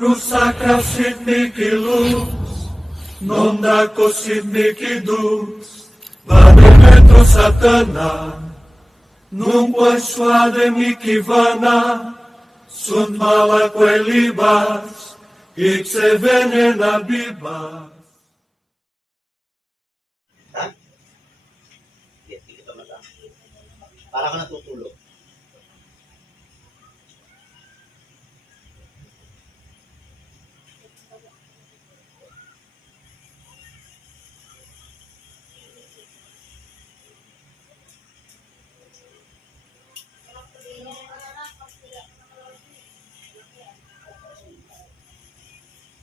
Rusaka sidniki luz, nondako sidniki dus, Bademetro satana, nungkwa swade mikivana, sunt mala libas, ikse venena bibas. Ha? Hindi kita mata. Para ka natutulog.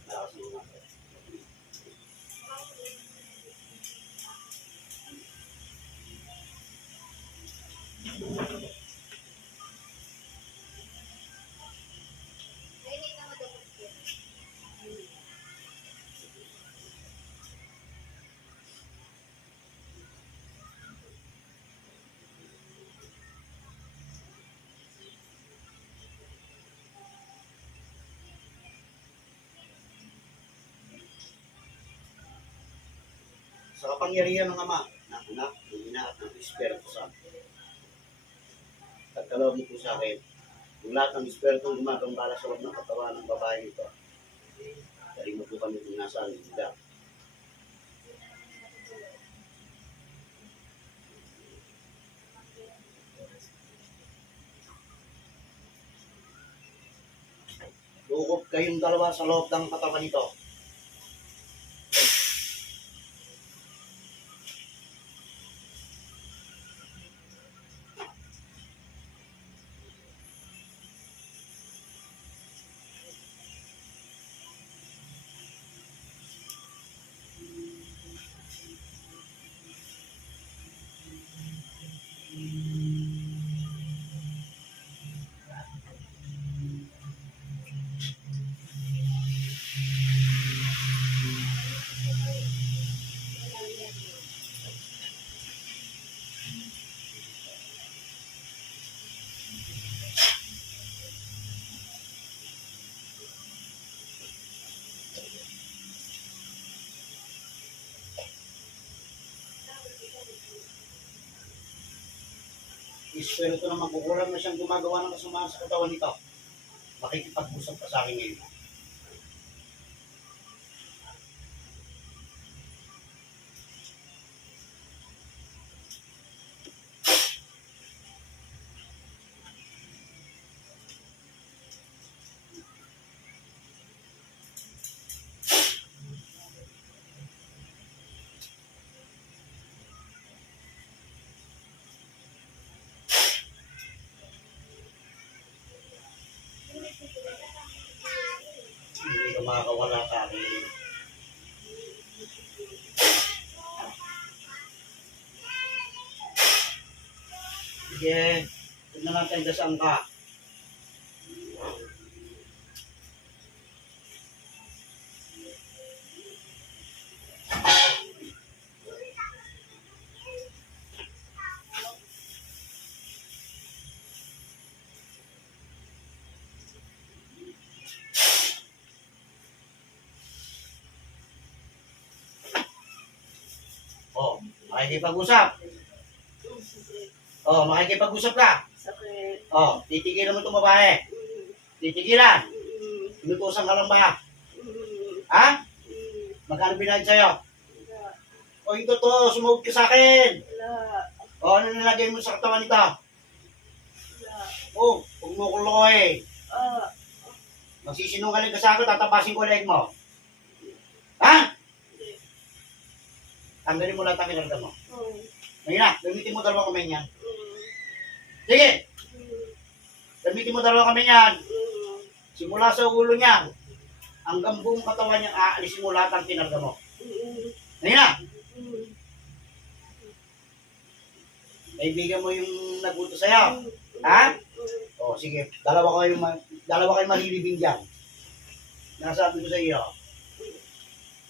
Malakas mo nga. Sa kapangyarihan ng Ama, ng Anak, ng Ina at ng Espiritu Santo. Pagkaloob mo po sa akin, yung lahat ng Espiritu gumagambala sa loob ng katawan ng babae nito. Dali mo po kami kung nasaan yung lugar. Lukop kayong dalawa sa loob ng katawan nito. Espiritu na magkukulang na siyang gumagawa ng kasamaan sa katawan nito. Makikipag-usap ka sa akin ngayon. Hindi ka makakawala sa akin. Sige, tignan natin dasang ka. Oh, makikipag-usap. Oh, makikipag-usap ka. Sakit. Oh, titigilan mo itong babae. Titigilan. Inutusan ka lang ba? Ha? Magkano binayad sa'yo? Wala. O, yung totoo, sumugod ka sa akin. Wala. O, ano nilagay mo sa katawan nito? Wala. Oh, huwag mo kuloy. Ah. Magsisinungaling ka sa akin, tatapasin ko leg mo. Ha? Hindi. Tanggalin mo lahat ang kinarga mo. Ngayon na, gamitin mo dalawa kamay niyan. Sige! Gamitin mo dalawa kamay niyan. Simula sa ulo niya, hanggang buong katawan niya, aalisin mo lahat ang kinarga mo. Ngayon na! Kaibigan mo yung naguto sa'yo. Ha? O, sige. Dalawa kayo malilibing dyan. Nasabi ko sa iyo.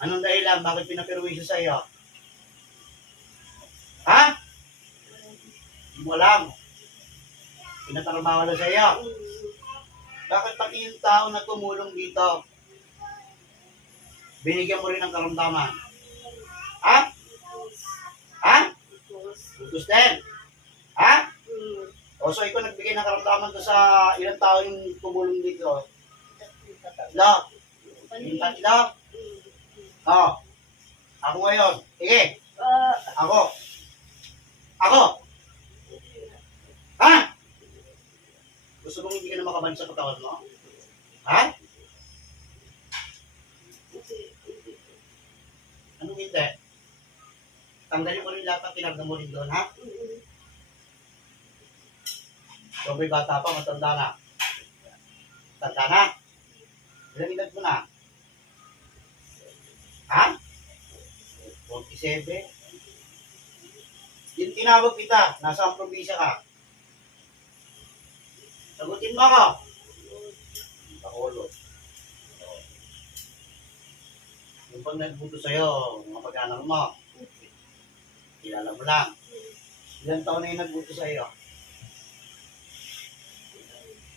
Anong dahilan? Bakit pinaperwisyo sa iyo? Ha? Hindi mo alam. Pinatrabaho lang sa iyo. Bakit pati yung tao na tumulong dito, Binigyan mo rin ng karamdaman. Ha? Ha? Utos din. Ha? O so ikaw nagbigay ng karamdaman to sa ilang tao yung tumulong dito. Tatlo. Yung tatlo. O. Ako ngayon. Sige. Ako. Ako. Ha? Gusto mong hindi ka na makabalik sa katawan mo? Ha? Anong hindi? Tanggalin mo rin lahat ang tinagnan mo rin doon, ha? Sobrang bata pa, matanda na. Tanda na? Ilang edad mo na? Ha? 47? Yung tinawag kita, nasa ang probinsya ka. Sagutin mo ako. Bacolod. Yung pag nagbuto sa'yo, mga pag-anak mo, kilala mo lang. Ilang taon na yung nagbuto sa'yo?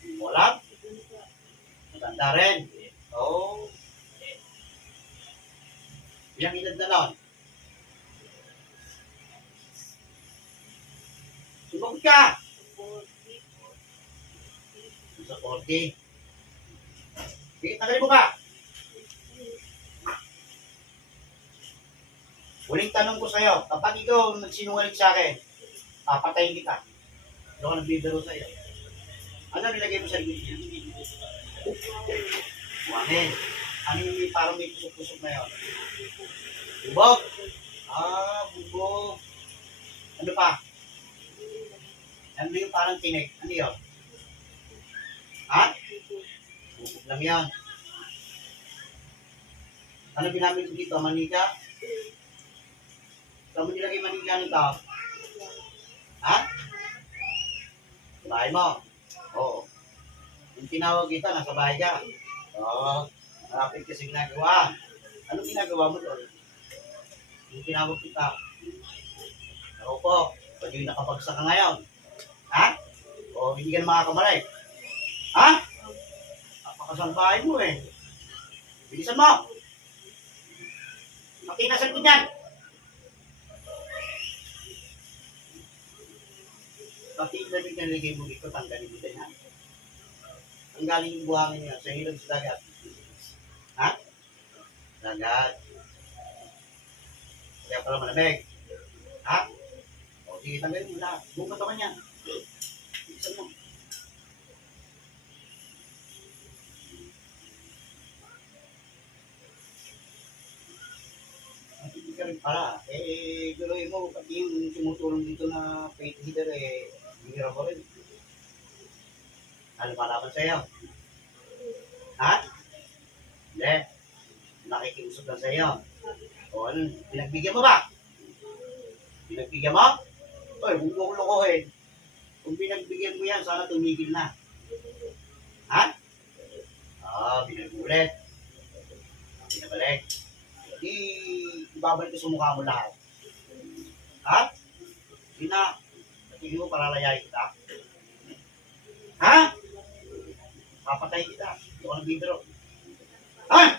Hindi mo alam? Matanda rin. Oo. Ilang edad na nun? Sumagot ka! Sa 40. Sige, tagalin mo ka! Huling tanong ko sa'yo, kapag ikaw nagsinungaling sa akin, papatayin kita. Hindi ako nagbibiro sa'yo. Ano nilagay mo sa likod niya? Buwangin. Ano yung parang may pusok-pusok na yun? Bubog? Bubog. Ano pa? Ano yung parang tinig? Ano yun? Ha? Bubog lang yan. Ano ginamit ko dito? Manika? Saan mo nilagay manika nito? Ha? Sa bahay mo? Oo. Yung tinawag kita, nasa bahay ka. Oo. Marapit kasi ginagawa. Anong ginagawa mo doon? Yung tinawag kita. Ako po. Pwede yung nakapagsak ka ngayon. Ha? O hindi ka na makakamalik. Ha? Napakasalbahin mo eh. Bilisan mo. Makinasan ko dyan. Pati yung lamig na nilagay mo dito, tanggalin mo din ha. Tanggalin yung buhangin niya sa hilog sa dagat. Ha? Dagat. Kaya pala malamig. Ha? O sige, tanggalin mo lahat. Buong katawan niya. Bilisan mo. Hindi ka rin pala. Guloy mo, pati yung tumutulong dito na faith leader hingira ko rin. Ano malaman sa'yo? Ha? Hindi. Nakikiusap lang sa'yo. O ano, pinagbigyan mo ba? Pinagbigyan mo? Oy, huwag mo lokohin. Kung pinagbigyan mo yan, sana tumigil na. Ha? Binagulit. Binabalik. Ibabalik ko sa mukha mo lahat. Ha? Hindi na. Tingin mo palalayain kita. Ha? Papatay kita. Hindi ko nagbibiro. Ha?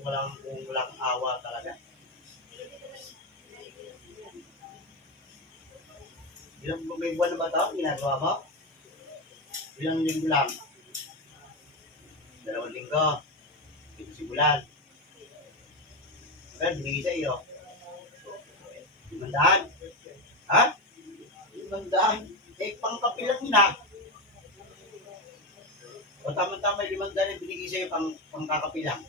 Walang awa talaga. Ilang may buwan na ba ito? Ginagawa mo? Ilang linggo lang? 2 linggo. Ito simulan. Well, binigay sa iyo. 500. Ha? 500. Pangkapilang na. O tama-tama 500 na binigay sa iyo pangkakapilang.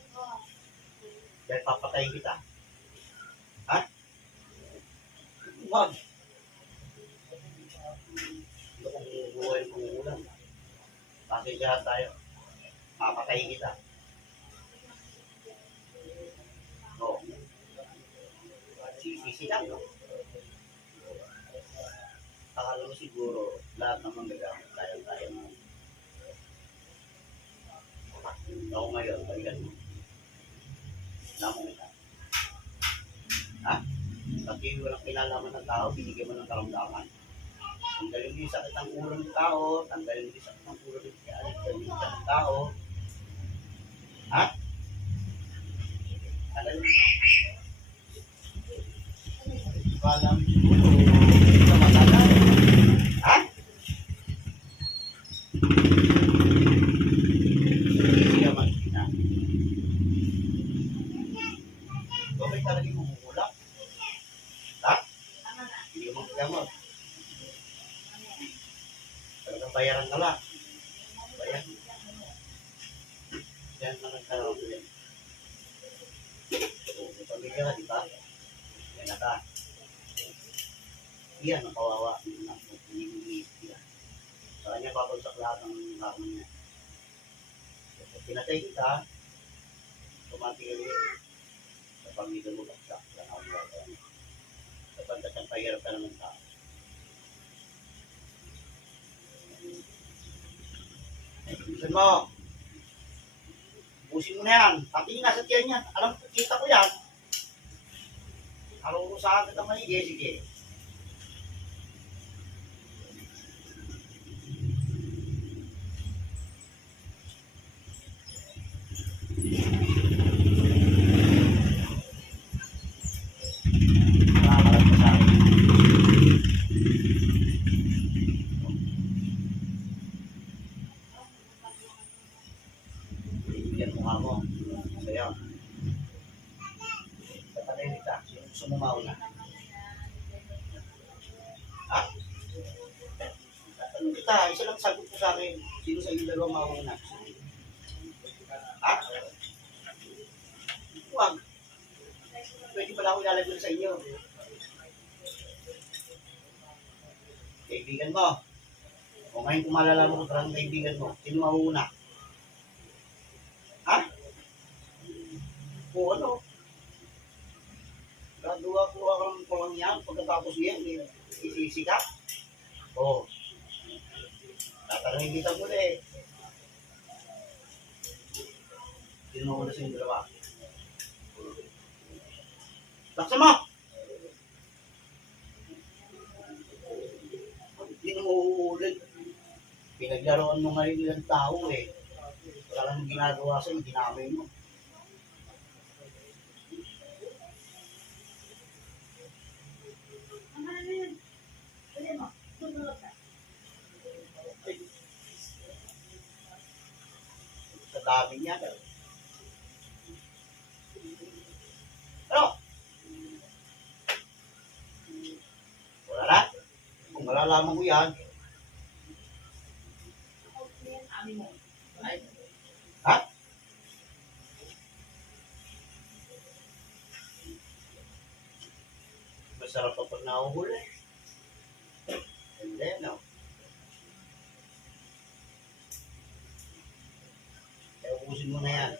Dahil papatayin kita. Ha? Wag. Ito kung buhay kung ulam. Pasensyahan tayo. Papatayin kita. No. Sisi lang, no? Akala mo siguro, lahat naman gagamit tayo mo. Ako ngayon, balikan mo. Lamang kita. Ha? Pati walang kinalaman ng tao, binigyan mo ng karamdaman. Tanggalin mo yung sakit ng ulo ng tao, tanggalin mo yung sakit ng ulo ng tao, Diyan na nagkaroon ulit. So, may pamilya ka, di ba? Yan na ka. Iyan ang kawawa. Hindi. Sa kanya babagsak lahat ng lakman niya. Kung pinatay kita, tumatigil sa pamilya mo bagsak. Yan ang gagawin. Kapag ang pahirap ka naman tao. Bilisan mo. Busin mo na yan. Pati nasa tiyan yan. Alam, kita ko yan. Arurusahan kita maigi. Sige. Nakakalat ka sa akin. Bibigyan mo ako. Sa'yo. Tatalayin kita. Sino gusto mo mauna? Ha? Tatanong kita. Isa lang sagot ko sa akin. Sino sa inyo dalawa mauna? Ha? Huwag. Pwede pala ako ilalagay sa inyo. Kaibigan mo. O ngayon kung malalaman mo parang kaibigan mo, sino mauna? Ha? O ano? Gagawa ko lang yan. Pagkatapos yan, isisi ka? O. Tatanungin kita muli eh. Sino mauna sa inyo dalawa? Laksa mo! Hindi na mauulit. Pinaglaruan mo ngayon ilang tao eh. Wala lang ginagawa sa'yo, ginamay mo. Sa dami niya. Ano? Wala na? Kung malalaman mo yan. Ha? Masarap pa pag nahuhuli. Hindi, no? Kaya ubusin mo na yan.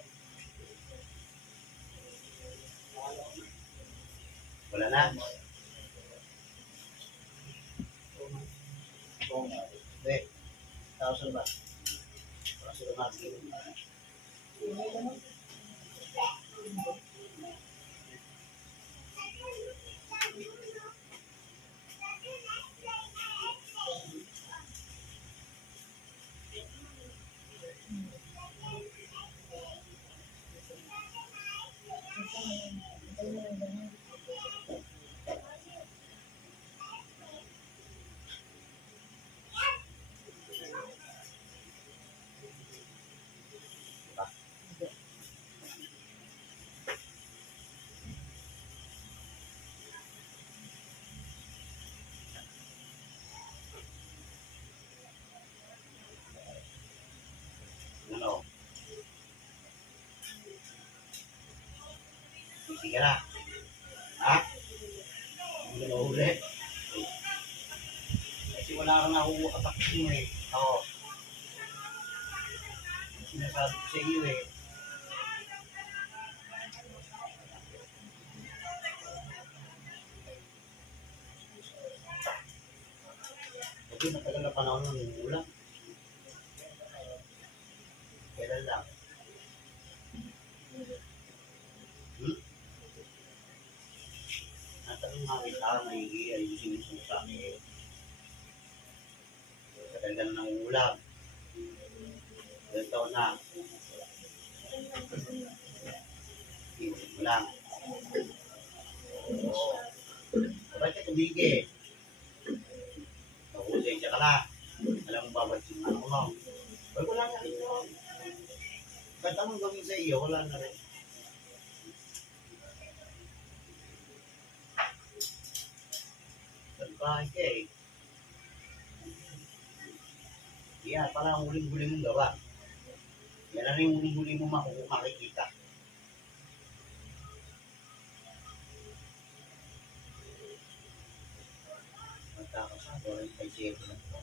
Wala na? Hindi. Thousand ba? Para sila natin. Ano? Sige na. Ha? Hindi na ulit. Kasi wala kang nakukatak mo eh. Ako. Sinasabi ko sa iyo eh. Kasi matagal na panahon ng ulang. Kailan lang? Natanong mga kita, maigi, ayusin mo sa akin. Katagal na ng ulam. Ilang taon na. Iusin mo lang. Oo. Bakit ka tumigil? Mahusay siya ka na. Alam mo babalik yung ano mo. Wala na rin yun. Kahit anong gawin sa iyo, wala na rin. Salbahe ka eh. Yan, parang huling-huling mong gawa. Yan na rin huli-huli mo makikita. Magkakasado rin kay Jeff na po.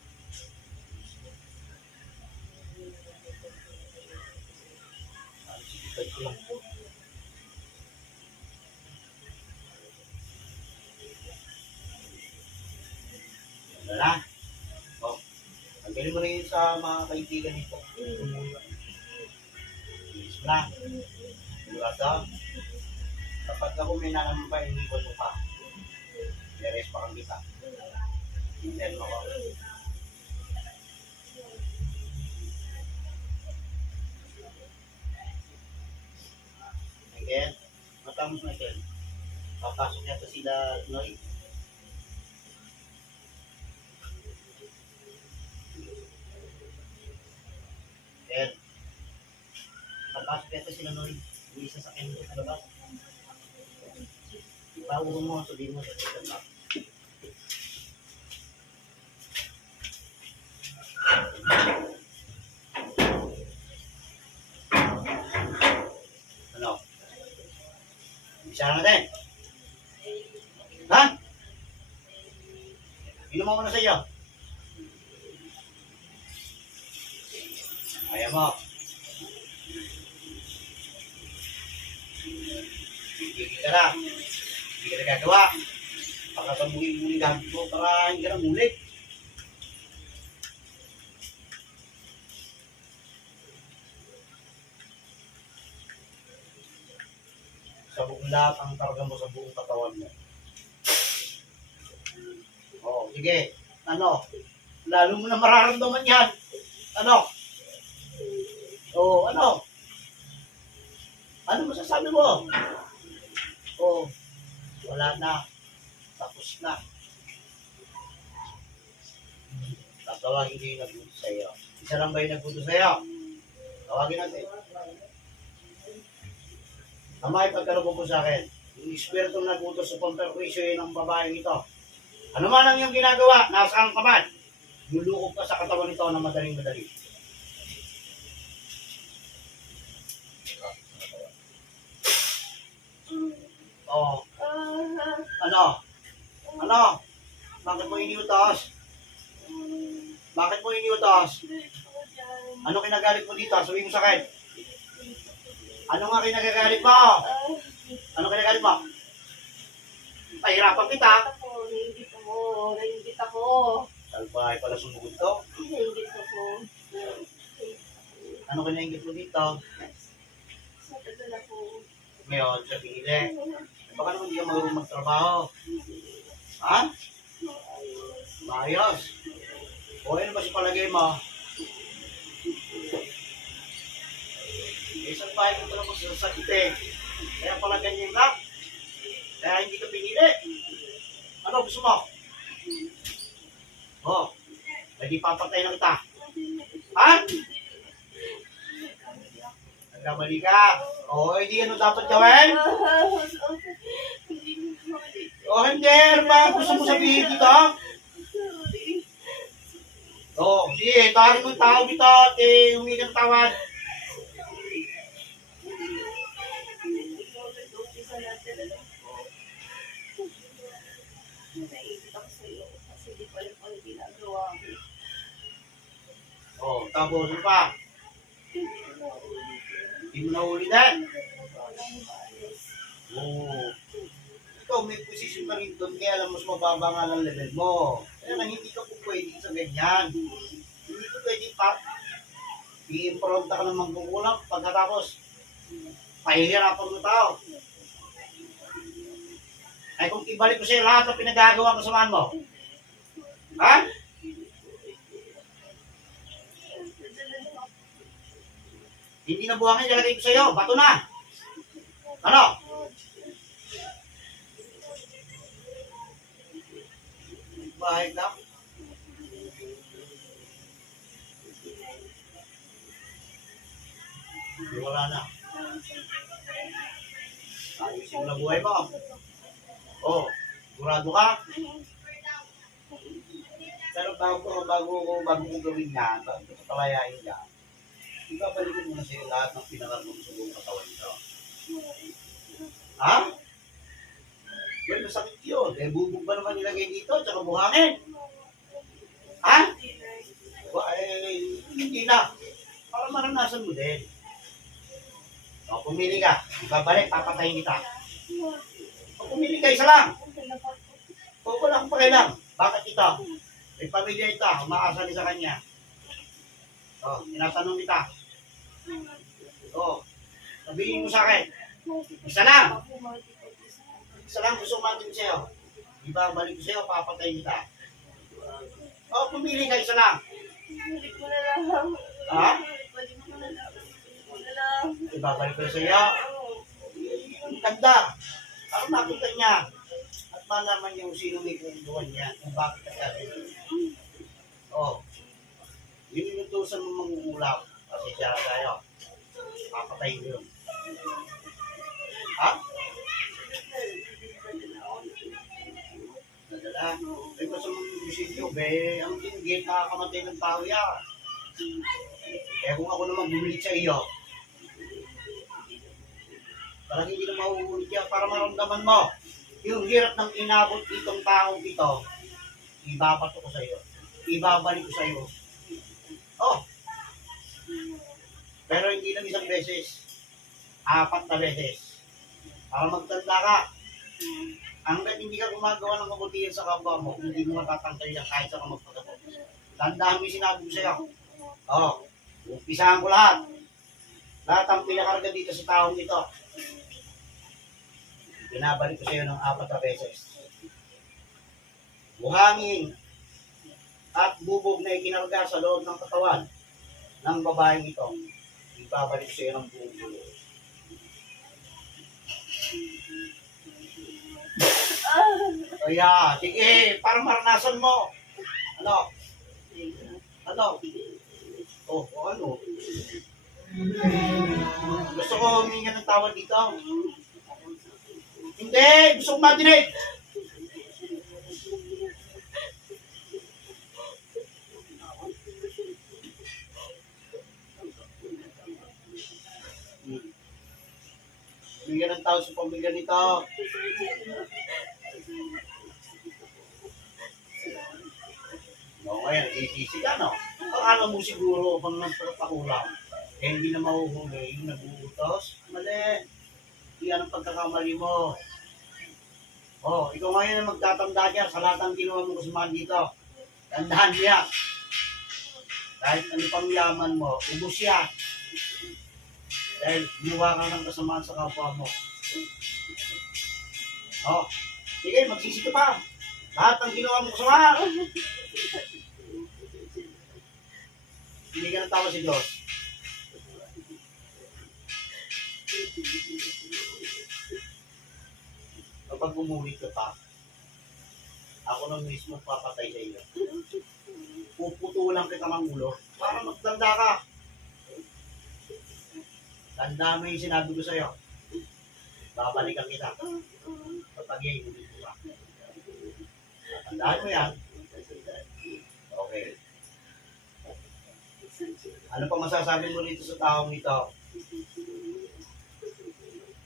Sikipad ko lang po. Ano na? O, tanggalin mo rin yun sa mga kaibigan nito. Bilis mo na. Sigurado. Kapag ako may nanaman pa, iniwan mo pa. I-rest pa kang kita. Hintayin mo ko. Again, matamos na ito. Papasok niya sila, Noy. Again. Papasok niya sila, Noy. Hindi isa sa akin ito sa labas. Ipauro mo, sabihin mo sa sila. Ano? Bisa natin. Ha? Inom mo muna sa iyo. Ayaw mo. Gigil ka na. Hindi ka nagagawa. Baka sa muli-muli lahat mo para hindi ka na mulit. Sabog lahat ang karga mo sa buong katawan mo. Oo, sige. Ano? Lalo mo na mararamdaman yan. Ano? Oo, ano? Ano masasabi mo? Oo, wala na. Tapos na. Tatawagin ko yung nagbuto sa'yo. Isa lang ba yung nagbuto sa'yo? Tawagin natin. Tama yung pagkaroon po sa akin. Yung espiritu nagbuto sa pamperwisyo ng babaeng ito. Ano man ang iyong ginagawa, nasaan ka man? Lulukog ka sa katawan nito na madaling-madali. Oo. Ano? Ano? Bakit mo iniutos? Bakit mo iniutos? Ano kinagalit mo dito? Sabihin mo sa akin. Ano nga kinagagalit mo? Ano kinagalit mo? Pahirapan kita. Nainggit ako. Salbahay pala sumugod to. Nainggit ako. Ano kinaingit mo dito? Sa tagal ako. Ngayon, sa pinili. Baka naman hindi ka marunong magtrabaho. Ha? Maayos. O ano ba si palagay mo? Isang bahay mo talaga masasakit eh. Kaya pala ganyan ka. Kaya hindi ka pinili. Ano gusto mo? Oh, hindi papatay na kita. Ha? Nagkamali ka. O, hindi ano dapat gawin? O, hindi. Ano ba gusto mo sabihin dito? O, sige. Tarin mo yung tao dito at humingi ng tawad. Nainggit ako sa'yo kasi di ko alam kung ginagawa mo. O, tapos ano pa? Hindi mo nahuli din. Oo. Ikaw, may position ka rin doon, kaya alam mas mababa nga ng level mo. Kaya na hindi ka po pwede sa ganyan. Hindi ko pwede pa. I-impronta ka ng manggugulang pagkatapos pahihirapan mo tao. Ay kung ibalik ko sa'yo lahat ng pinagagawa ng kasamaan mo. Ha? Hindi na buhangin, lalagay ko sa'yo. Bato na. Ano? Bahay lang. Wala na. Ayusin mo na buhay mo. Oh, sigurado ka? Pero bago ko gawin yan, bago ko palayain yan, Ibabalikin mo na sa'yo lahat ng pinangarap sa buong katawan nito. Ha? Well, masakit yun. Eh, bubog ba naman nilagay dito? Tsaka buhangin? Ha? Hindi na. Para maranasan mo din. O, pumili ka. Ibabalik, papatayin kita. O, pumili ka, isa lang. O, wala akong pakialam. Bakit ito? May pamilya ito. Umaasa sa kanya. O, tinatanong kita. O, sabihin mo sa akin. Isa lang. Isa lang gusto umatin sa'yo. Ibabalik ko sa'yo, papatayin kita. O, pumili ka, isa lang. Balik mo na lang. Ha? Balik mo na lang. Balik mo na lang. Ibabalik ko sa'yo. Ang ganda. Para makita niya. At malaman niya kung sino may kunduan niya. Kung bakit ka O. Yun yung utusan mo mangungulap. Kasi siya tayo. Papatayin ko yun. Ha? Nadala. Ay, basta mong bisilyo, be. Ang tinggit, nakakamatay ng tao yan. Kaya kung ako naman bumili sa iyo, parang hindi na mahuhulit yan para maramdaman mo. Yung hirap ng inabot itong taong ito, ibabato ko sa iyo. Ibabalik ko sa iyo. Oh. Pero hindi lang isang beses. 4 na beses. Para magtanda ka. Hanggat hindi ka gumagawa ng kabutihan sa kapwa mo, hindi mo matatanggal yan kahit sa magpagabot. Tandaan mo yung sinabi ko sa iyo. Oh. Umpisahan ko lahat. Lahat ang pinakarga dito sa taong ito. Binabalik ko sa iyo ng 4 na beses. Buhangin at bubog na ikinarga sa loob ng katawan ng babaeng ito. Ibabalik ko sa iyo ng buong bulo. Kaya, sige, para maranasan mo. Ano? Ano? Oh, ano? Gusto ko huminga ng tawad dito. Hindi! Gusto ko matinig! Huminga ng tawad sa pamilya nito. O, ngayon, isisi ka, no? Akala mo siguro kung nagpapakulang, eh hindi na mahuhuli, yung nag-uutos. Mali. Yan ang pagkakamali mo. O, ikaw ngayon ang magtatanda dyan sa lahat ng ginawa mo kasamahan dito. Tandaan niya. Kahit ano pang yaman mo, ubus yan. Dahil ginawa ka ng kasamaan sa kapwa mo. O, sige, magsisi ka pa. Lahat ng ginawa mo kasamahan. Hindi ka natawa si Diyos. Kapag umuwi ka pa, ako nang mismo papatay sa iyo. Puputulan kita ng ulo para magtanda ka. Tanda mo yung sinabi ko sa iyo. Babalikan kita. Kapag yung ulit ko ka. Tandaan mo yan. Okay. Ano pa masasabi mo dito sa taong ito?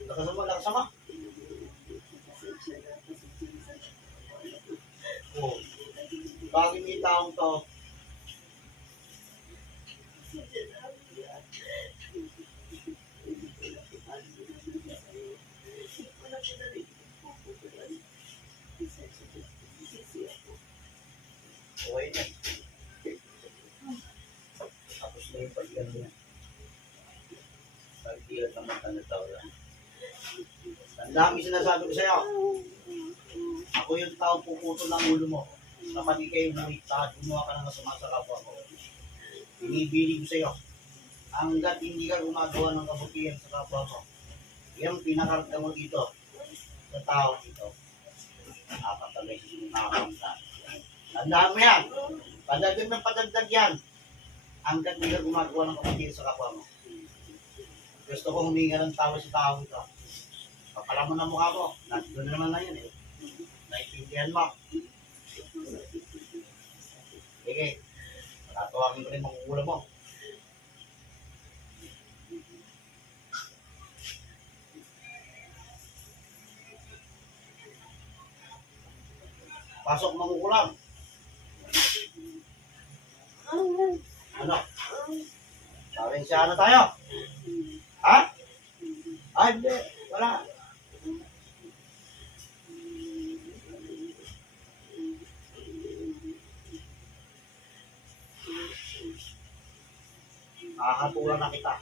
Nakasama, nakasama. Oh. Bakit yung taong to? Okay na. Tapos na yung pag-gano niya. Pag-ilat naman tanda-tao yan. Tandaan yung sinasabi ko sa'yo. Ako yung tao puputol ng ulo mo. Kapag di kayo buwita, gumawa ka ng masama sa kapwa mo. Binibili ko sa'yo. Hanggat hindi ka gumagawa ng kabutihan sa kapwa mo. Yung pinakarga mo dito, sa tao dito, 4 na beses yung nakakamta. Tandaan mo yan. Padagdag ng padagdag yan. Hanggat hindi ka gumagawa ng kabutihan sa kapwa mo. Gusto ko huminga ng tawa sa tao ito. Kapala mo na mukha mo. Doon naman na yan eh. Naintindihan mo. Sige. Matatuwagin ko rin makukulam mo. Pasok mangukulam. Ano? Parensya na tayo. Ha? Ah, hindi. Wala. Hahatulan na kita.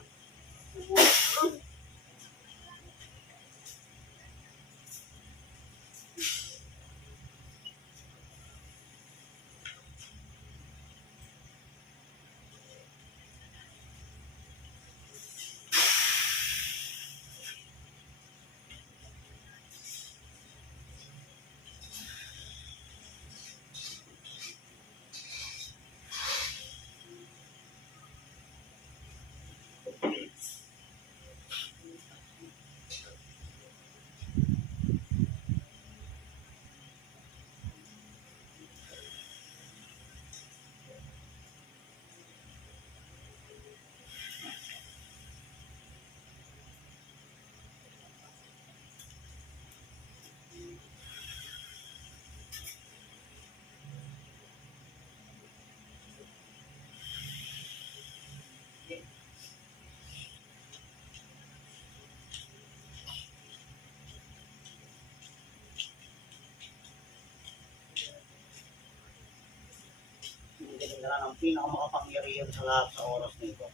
Hindi ka ng pinakamakapangyarihan sa lahat sa oras na ito.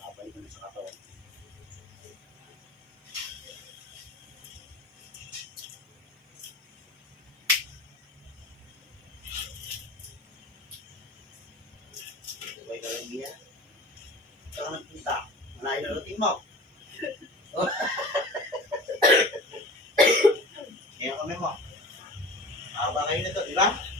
Babalik na sa katawan. Sabay ka lang niya. Saka nagpunta. Manahin na rutin mo. Ngayon kami mo. Mahaba kayo na ito, di ba?